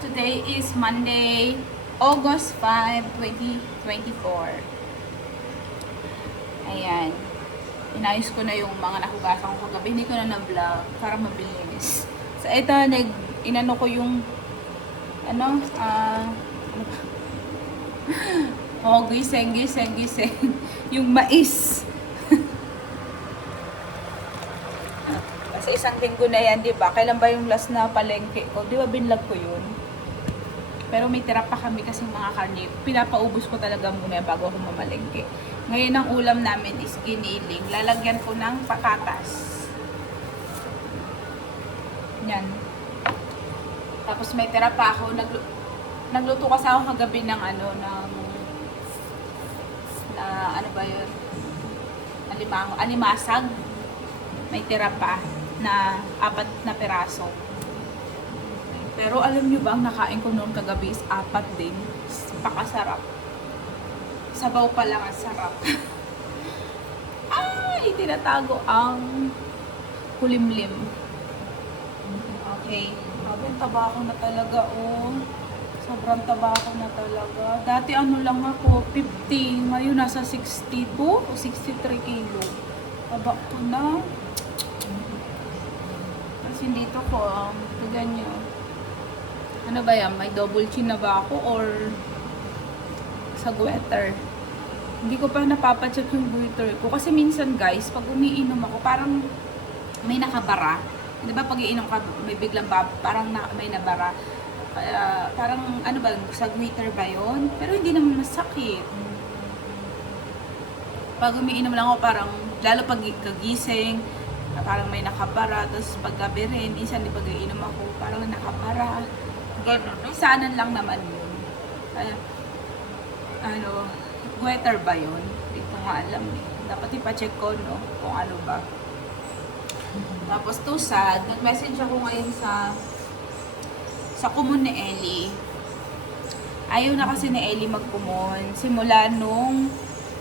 Today is Monday, August 5, 2024. Ayan. Inayos ko na yung mga nahugasan ko kagabi. Hindi ko na na-vlog para mabilis. So, ito, inano ko yung gising. Yung mais. Kasi isang linggo na yan, di ba? Kailan ba yung last na palengke ko? Di ba binlog ko yun? Pero may tira pa kami kasi mga karne. Pinapaubos ko talaga muna bago ako mamalengke. Ngayon ang ulam namin is giniling. Lalagyan ko ng patatas. Yan. Tapos may tira pa ako. Nagluto kasi ako kagabi ng animasag. May tira pa na 4 na peraso. Pero alam nyo ba, ang nakain ko noon kagabi is 4 din. Pakasarap. Sabaw pa lang ang sarap. Ay, tinatago ang kulimlim. Okay. Sobrang taba ko na talaga, oh. Sobrang taba ko na talaga. Dati lang ako, 50. Ngayon nasa 62 o 63 kilo. Taba ko na. Kasi dito ko, tignan nyo. Ano ba yan? May double chin na ba ako or sa goiter? Hindi ko pa napapacheck yung goiter ko. Kasi minsan guys, pag umiinom ako, parang may nakabara. Di ba pag iinom ka, may biglang parang may nabara. Parang ano ba, sa goiter ba yun? Pero hindi naman masakit. Pag umiinom lang ako, parang, lalo pag kagising, parang may nakabara. Tapos pag gabi rin, minsan di pag iinom ako, parang nakabara. Ganun. Isanan lang naman yun. Goiter ba yun? Hindi ko nga alam eh. Dapat ipacheck ko, no? Kung ano ba. Tapos to sad, nag-message ako ngayon sa kumon ni Ellie. Ayaw na kasi ni Ellie magkumon. Simula nung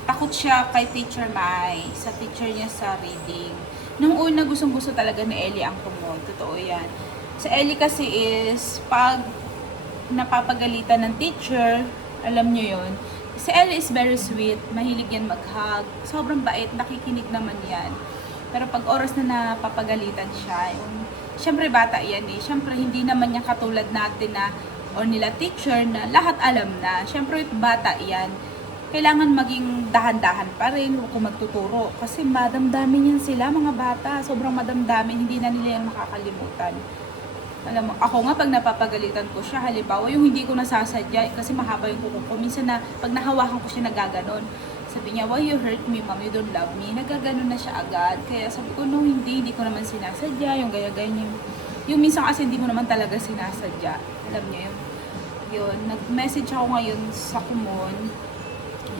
takot siya kay Teacher Mai, sa teacher niya sa reading. Nung una, gustong-gusto talaga ni Ellie ang kumon. Totoo yan. Sa Ellie kasi is, pag napapagalitan ng teacher, alam nyo yun, si Ellie is very sweet, mahilig yan mag-hug, sobrang bait, nakikinig naman yan. Pero pag oras na napapagalitan siya, syempre bata yan eh, syempre hindi naman yan katulad natin na, o nila teacher na lahat alam na, syempre bata yan. Kailangan maging dahan-dahan pa rin kung magtuturo. Kasi madamdamin yan sila, mga bata. Sobrang madamdamin, hindi na nila yan makakalimutan. Alam mo, ako nga pag napapagalitan ko siya, halimbawa yung hindi ko nasasadya, kasi mahaba yung kuko ko. Minsan na, pag nahawakan ko siya, nagaganon. Sabi niya, why you hurt me, mom? You don't love me. Nagaganon na siya agad. Kaya sabi ko, no, hindi ko naman sinasadya. Yung gaya-ganyan. Yung minsan kasi hindi mo naman talaga sinasadya. Alam niyo yun. Yun, nag-message ako ngayon sa kumon,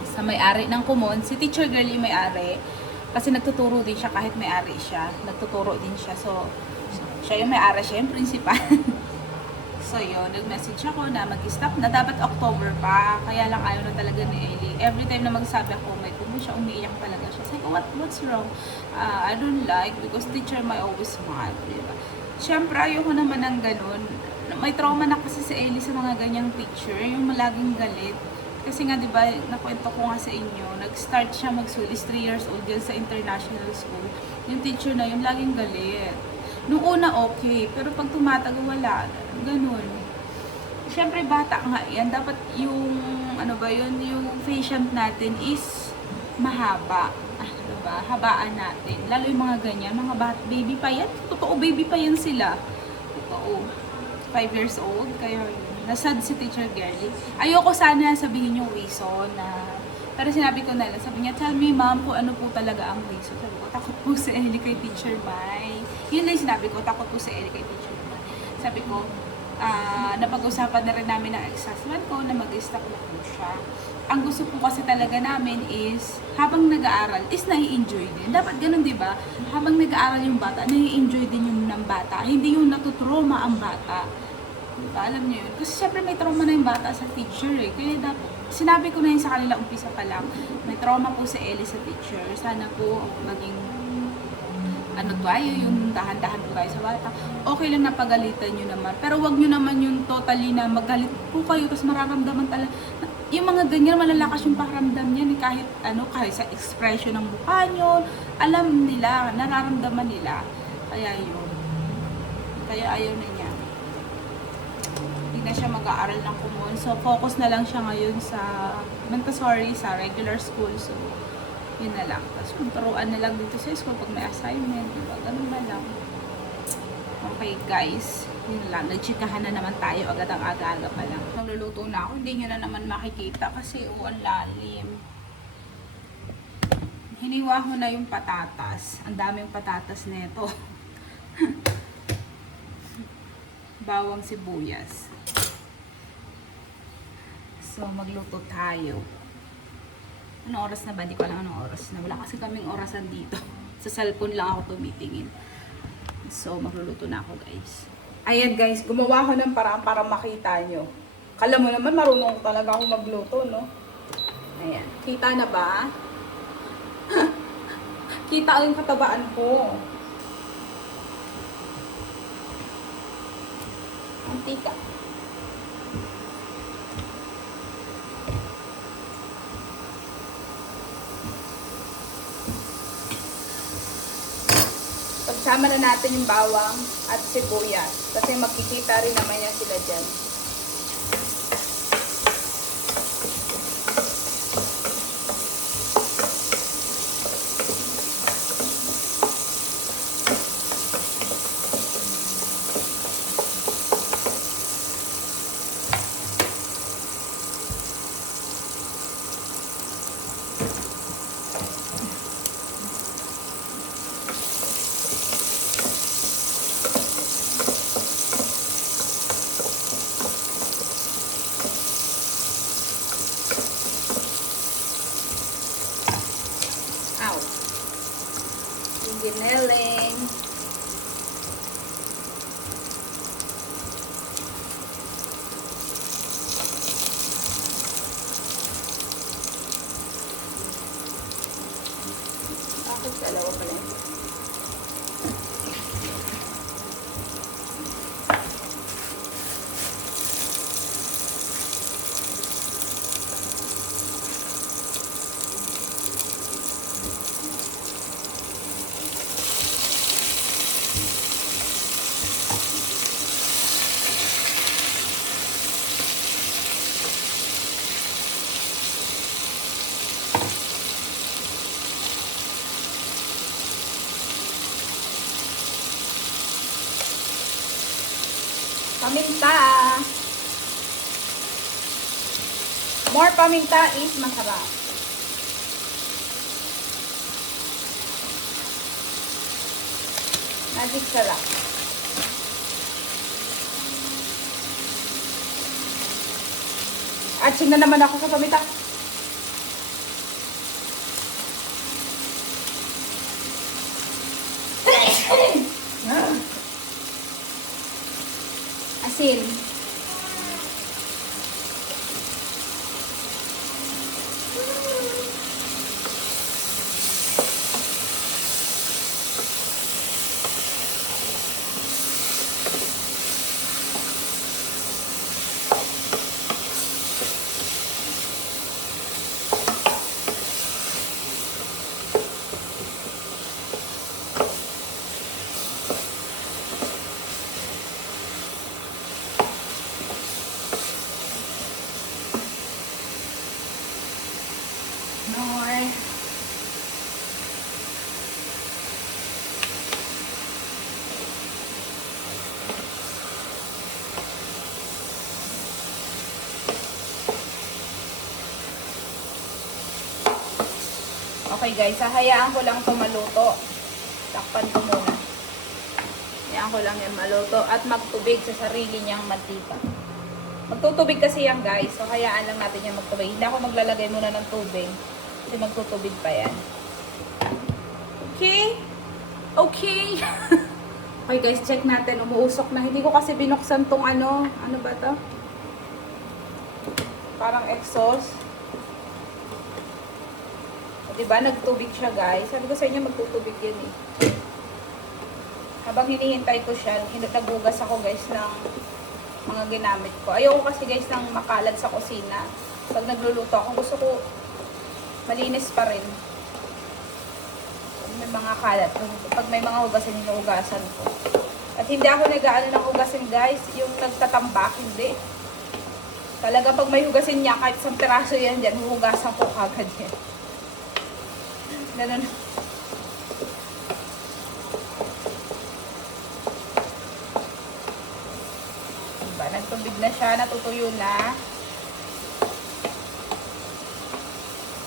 sa may-ari ng kumon. Si Teacher Girl yung may-ari. Kasi nagtuturo din siya kahit may-ari siya. Nagtuturo din siya. So, siya yung may-ari, siya yung principal. So yun, nag-message ako na mag-stop na. Dapat October pa. Kaya lang ayaw na talaga ni Ellie. Every time na magsabi ako, may kumo siya, umiiyak talaga siya. Sabi ko, what's wrong? I don't like because teacher may always smile. Diba? Siyempre, ayoko naman ng ganun. May trauma na kasi si Ellie sa mga ganyang teacher. Yung malaging galit. Kasi nga, di ba, nakwento ko nga sa inyo, nag-start siya mag-sulis 3 years old yan sa international school. Yung teacher na yung laging galit. Nung una okay, pero pag tumatagal wala, ganun. Siyempre bata nga yan, dapat yung, yung patient natin is mahaba. Diba? Habaan natin. Lalo yung mga ganyan, mga baby pa yan. Totoo, baby pa yan sila. Totoo. 5 years old, kaya nasad si Teacher Girlie. Ayoko sana sabihin yung reason na, pero sinabi ko na lang, sabi niya, tell me ma'am kung ano po talaga ang reason. Sabi ko, takot po si Ellie kay Teacher Mai. Yun lang sinabi ko, takot po si Ellie kay Teacher Mai. Sabi ko, napag-usapan na rin namin ng ex-husband ko na mag-stop na po siya. Ang gusto po kasi talaga namin is, habang nag-aaral, is nai-enjoy din. Dapat ganun, di ba? Habang nag-aaral yung bata, nai-enjoy din yung ng bata. Hindi yung natutrauma ang bata. Diba? Alam niyo yun. Kasi syempre may trauma na yung bata sa teacher eh. Kaya dapat, sinabi ko na yun sa kanila umpisa pa lang, may trauma po si Ellie sa teacher. Sana po maging ano tayo, yung dahan-dahan po tayo sa bata. Okay lang na pagalitan nyo naman. Pero wag nyo naman yung totally na magalit po kayo, tapos mararamdaman talaga. Yung mga ganyan, malalakas yung pakiramdam niyan, kahit ano, kahit sa expression ng mukha nyo, alam nila, nararamdaman nila. Kaya yun. Kaya ayaw na niya. Hindi na siya mag-aaral ng kumon. So, focus na lang siya ngayon sa Montessori, sa regular school. So, yun na lang. Tapos, turuan na lang dito sa school pag may assignment. Diba? Ganun na lang. Okay, guys. Yun lang. Nagchikahan na naman tayo. Agad ang aga-aga pa lang. Nagluluto na ako. Hindi nyo na naman makikita kasi ang lalim. Hiniwa ko na yung patatas. Ang daming patatas nito. Bawang sibuyas. So, magluto tayo. Anong oras na ba? Hindi ko alam anong oras na. Wala kasi kaming orasan dito. Sa cellphone lang ako tumitingin. So, magluluto na ako, guys. Ayan, guys. Gumawa ko ng paraan para makita nyo. Kala mo naman, marunong ko talaga ako magluto, no? Ayan. Kita na ba? Kita yung katabaan ko. Antika. Pagsama na natin yung bawang at sibuyas. Kasi magkikita rin naman yan sila dyan. Giniling. Bakit dalawa pala yun? Paminta. More paminta is masarap. Magic sarap. Atching na naman ako sa paminta. Asin. More. Okay guys, hahayaan ko lang ito maluto. Takpan ko muna. Hayaan ko lang yan maluto at magtubig sa sarili niyang mantika. Magtutubig kasi yan guys, so hayaan lang natin yan magtubig. Hindi ako maglalagay muna ng tubig kasi magtutubig pa yan. Okay? Okay. Okay guys, check natin. Umuusok na. Hindi ko kasi binuksan tong ano. Ano ba to? Parang exhaust. Diba? Nagtubig siya guys. Sabi ko sa inyo magtutubig yan eh. Habang hinihintay ko siya, nagugas ako guys ng mga ginamit ko. Ayoko kasi guys ng makalat sa kusina. Pag nagluluto ako, gusto ko malinis pa rin. Pag may mga kalat, pag may mga hugasan, hinuhugasan ko. At hindi ako nag-aano ng hugasin guys, yung nagtatambak, hindi. Talaga pag may hugasin niya, kahit isang piraso yan dyan, huhugasan ko kagad yan. Ganun. Diba, nagtubig na siya, natutuyo na.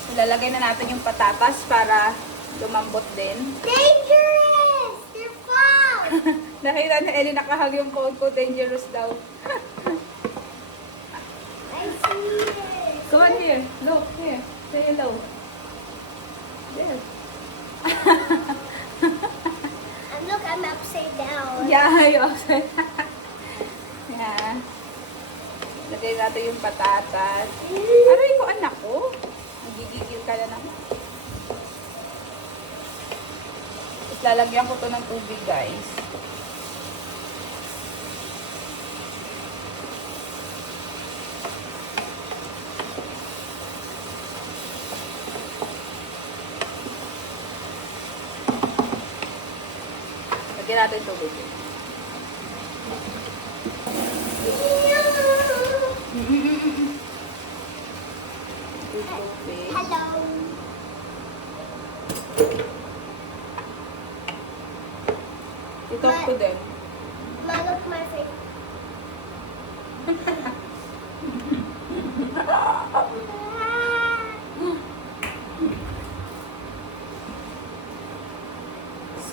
So, lalagay na natin yung patatas para lumambot din. Dangerous! They're false! Nakita na Ellie, nakahag yung phone ko, dangerous daw. I see it. Come on here. Look, here. Say hello. There. And look, I'm upside down. Yeah, you also. Yeah. Lagay natin yung patatas. Aray ko, anak ko. Nagigigil ka na naman. Tapos lalagyan ko to ng tubig, guys. Lagyan natin yung tubig. Tubig. Hello. Ito ko din. Ma, look my face.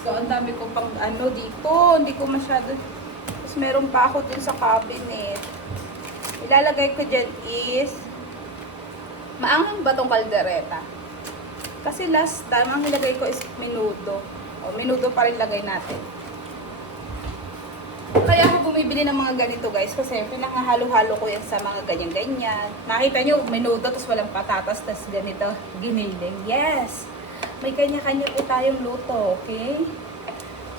So, ang dami ko pang ano dito. Hindi ko masyado. Tapos meron pa ako dun sa cabinet. Ilalagay ko dyan is maanghang ba tong kaldereta? Kasi last time, ang nilagay ko is menudo. O, menudo pa rin lagay natin. Kaya ako bumibili ng mga ganito guys. Kasi pinakahalo-halo ko yan sa mga ganyan-ganyan. Nakita nyo, menudo, tapos walang patatas, tapos ganito, giniling. Yes! May kanya-kanya po tayong luto, okay?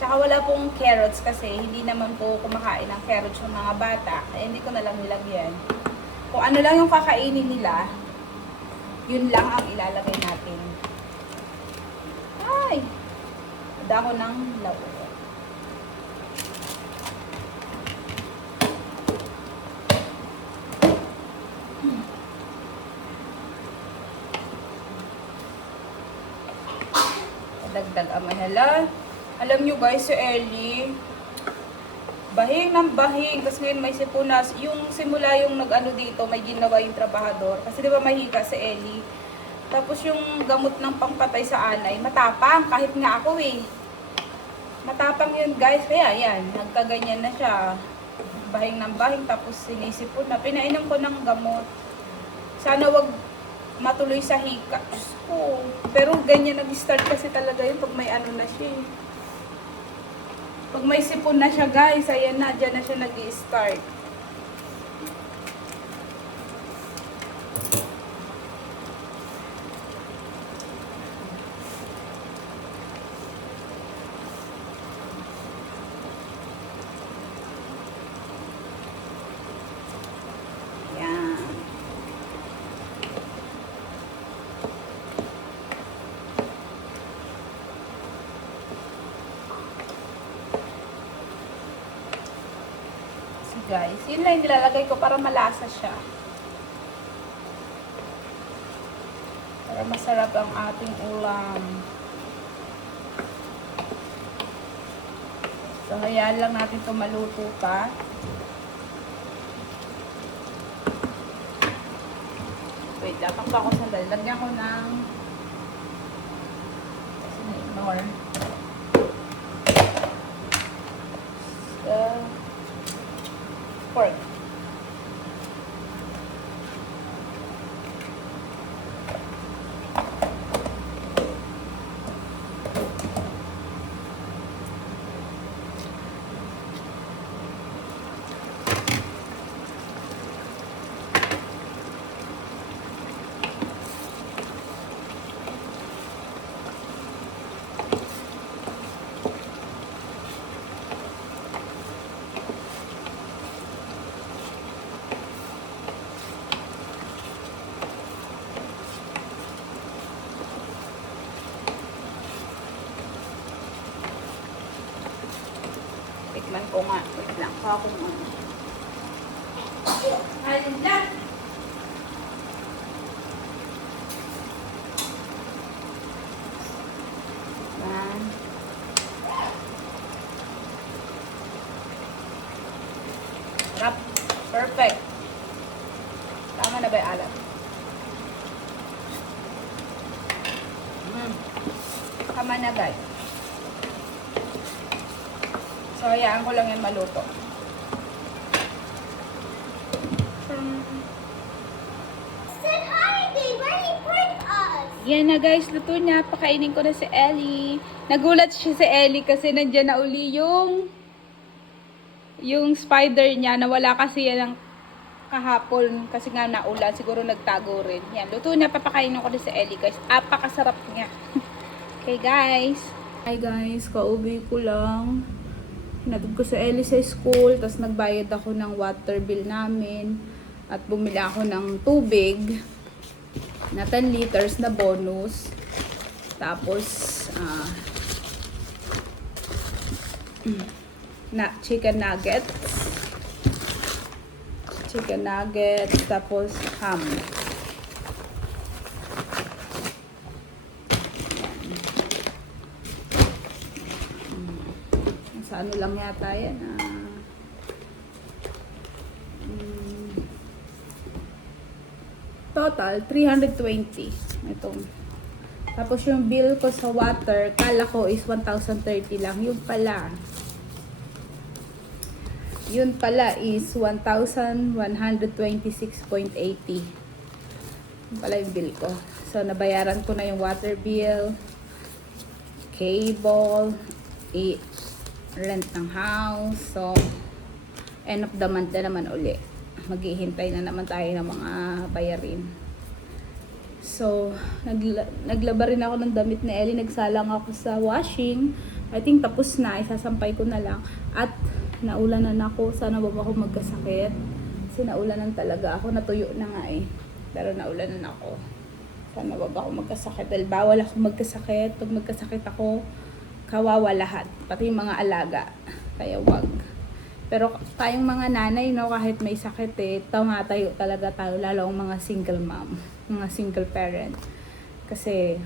Tsaka wala pong carrots kasi hindi naman po kumakain ng carrots yung mga bata. Kaya hindi ko na lang nilagyan. Kung ano lang yung kakainin nila, yun lang ang ilalagay natin. Ay! Dahon ng laurel. Dagdag amahala. Alam nyo guys, si Ellie, bahing ng bahing. Tapos ngayon may sipunas. Yung simula yung nag-ano dito, may ginawa yung trabahador. Kasi di ba mahika si Ellie. Tapos yung gamot ng pangpatay sa anay, matapang. Kahit nga ako eh. Matapang yun guys. Kaya yan, nagkaganyan na siya. Bahing ng bahing. Tapos sinisipon na. Pinainom ko ng gamot. Sana wag matuloy sa hika. Diyos ko. Pero ganyan nag-start kasi talaga yun pag may ano na siya eh. Pag may sipon na siya guys, ayan na, dyan na siya nag-i-start. Guys, yun lang yung nilalagay ko para malasa siya. Para masarap ang ating ulam. So, hayaan lang natin ito maluto pa. Wait, dapat pa ako sandali. Lagyan ko ng kasi na-ignore. Pork. mukha kong ano. Alin lang. Yan. Sarap. Perfect. Tama na ba yung alat? Tama na guys. So, hayaan ko lang yan maluto. Said hi, babe. Where you put us? Yan na guys, luto na. Pakainin ko na si Ellie. Nagulat siya si Ellie kasi nandyan na uli yung spider niya. Nawala kasi yan ng kahapon kasi nga naulan. Siguro nagtago rin. Yan, luto na. Papakainin ko na si Ellie guys. Apakasarap niya. Okay guys. Hi guys, kauwi ko lang. Hinatid ko sa Ellie sa school. Tapos nagbayad ako ng water bill namin. At bumili ako ng tubig na 10 liters na bonus. Tapos, chicken nuggets. Chicken nuggets. Tapos, ham. Sa ano lang yata yan. Total, 320. Itong. Tapos yung bill ko sa water, kala ko is 1,030 lang. Yun pala is 1,126.80. Yun pala yung bill ko. So, nabayaran ko na yung water bill, cable, rent ng house. So, end of the month na naman uli. Maghihintay na naman tayo ng mga bayarin. So, naglaba rin ako ng damit ni Ellie. Nagsalang ako sa washing. I think tapos na. Isasampay ko na lang. At naulanan ako. Sana wag ako magkasakit. Kasi naulanan talaga ako. Natuyo na nga eh. Pero naulanan ako. Sana wag ako magkasakit. Dahil bawal ako magkasakit. Pag magkasakit ako, kawawa lahat. Pati yung mga alaga. Kaya wag. Pero tayong mga nanay, no, kahit may sakit eh, tumatayo talaga tayo. Lalo ang mga single mom. Mga single parent. Kasi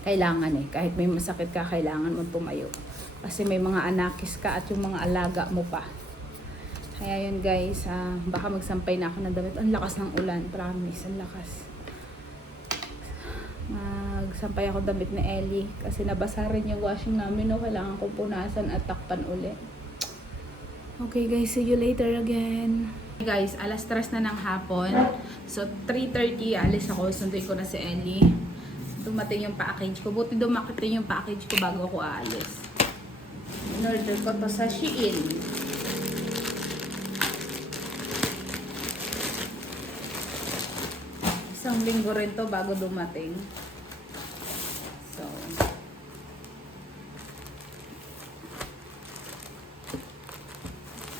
kailangan eh. Kahit may masakit ka, kailangan mo tumayo. Kasi may mga anakis ka at yung mga alaga mo pa. Kaya yun guys, baka magsampay na ako ng damit. Ang lakas ng ulan, promise. Ang lakas. Magsampay ako damit ni Ellie kasi nabasa rin yung washing namin, no? Kailangan kong punasan at takpan uli. Okay guys, see you later again. Guys, alas 3 na ng hapon. So 3:30 alis ako, sunduin ko na si Ellie. Dumating yung package ko. Buti dumating yung package ko bago ako aalis. In-order ko to sa Shein. Isang linggo rin to bago dumating. So,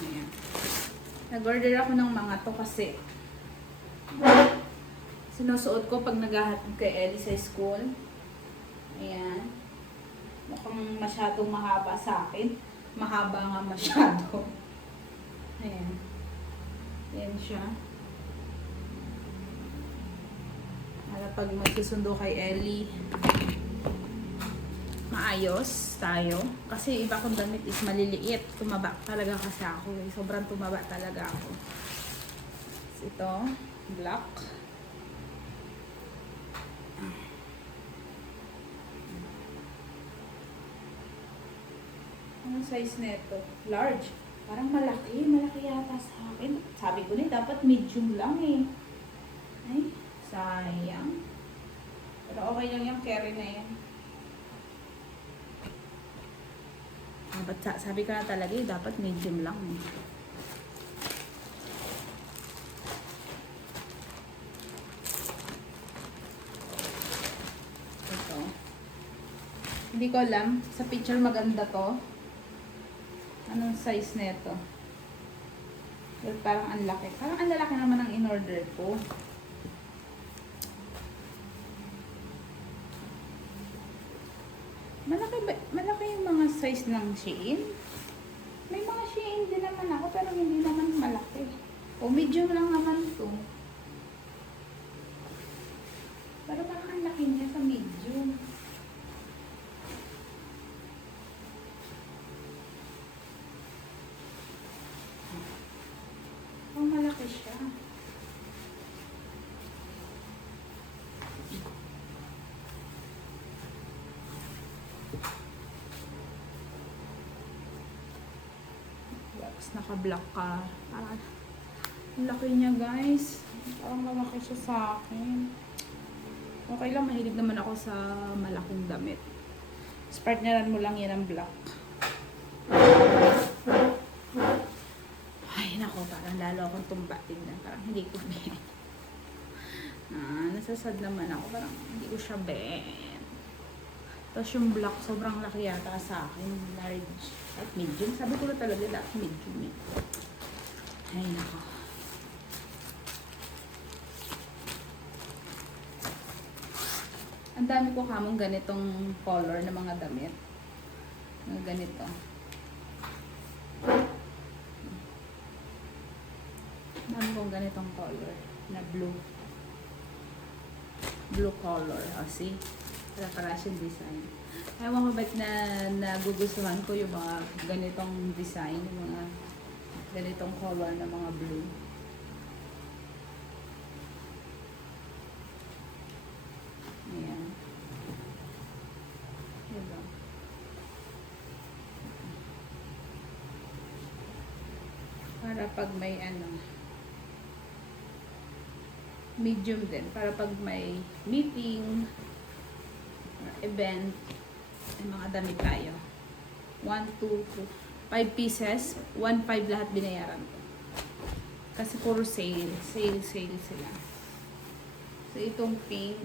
ayan. Nag-order ako ng mga to kasi sinusuot ko pag naghahatid kay Ellie sa school. Ayan. Mukhang masyadong mahaba sa akin. Mahaba nga masyado. Ayan. Ayan siya. Para pag magsusundo kay Ellie, maayos tayo. Kasi iba kong damit is maliliit. Tumaba talaga kasi ako. Sobrang tumaba talaga ako. Ito, black. Anong size nito? Large. Parang malaki. Malaki yata sa akin. Sabi ko na dapat medium lang eh. Ay, sayang. Pero okay lang yung carry na yan. Sabi ko na talaga eh, dapat medium lang eh. Ito. Hindi ko alam. Sa picture maganda to. Anong size nito? Pero parang ang laki. Parang ang lalaki naman ang in-order ko. Malaki yung mga size ng Shein. May mga Shein din naman ako, pero hindi naman malaki. O, medium lang naman to. Pero parang ang laki niya sa medium. Oh, malaki siya. Tapos naka-block ka. Parang ang laki niya, guys. Parang malaki siya sa akin. Okay lang, mahilig naman ako sa malaking damit. Partneran mo lang yan ang black. Ay, nako, parang lalo akong tumbatin na. Parang hindi ko ben. Nasasad naman ako. Parang hindi ko siya ben. Tapos yung black, sobrang laki yata sa akin. Large at medium. Sabi ko na talaga dapat medium eh. Ay, nako. Ang dami ko kamong ganitong color na mga damit. Mga ganito. Ang dami kong ganitong color na blue. Blue color. O, see? Para-para siyang design. Ewan ko ba't nagugustuhan ko yung mga ganitong design, yung mga ganitong color na mga blue. Ayan. Diba? Para pag may medium din. Para pag may meeting, event, may mga damit tayo. 1, 2, 5 pieces. 1.5 lahat binayaran ko. Kasi puro sale. Sale sila. So, itong pink.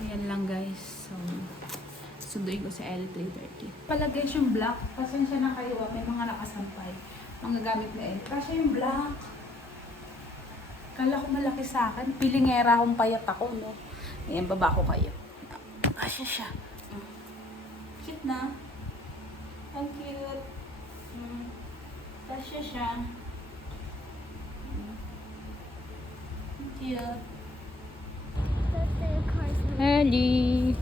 Ayan lang guys. So, sunduin ko sa L330. Pala guys yung black. Pasensya na kayo. May mga nakasampay. Mga gamit na Kasi yung black. Kala ko malaki sa akin. Pilingera akong payat ako, no? Ayan, baba ko kayo. Kasya siya. Cute na. Ang cute. Kasya siya. Cute. That's their cars. Ellie.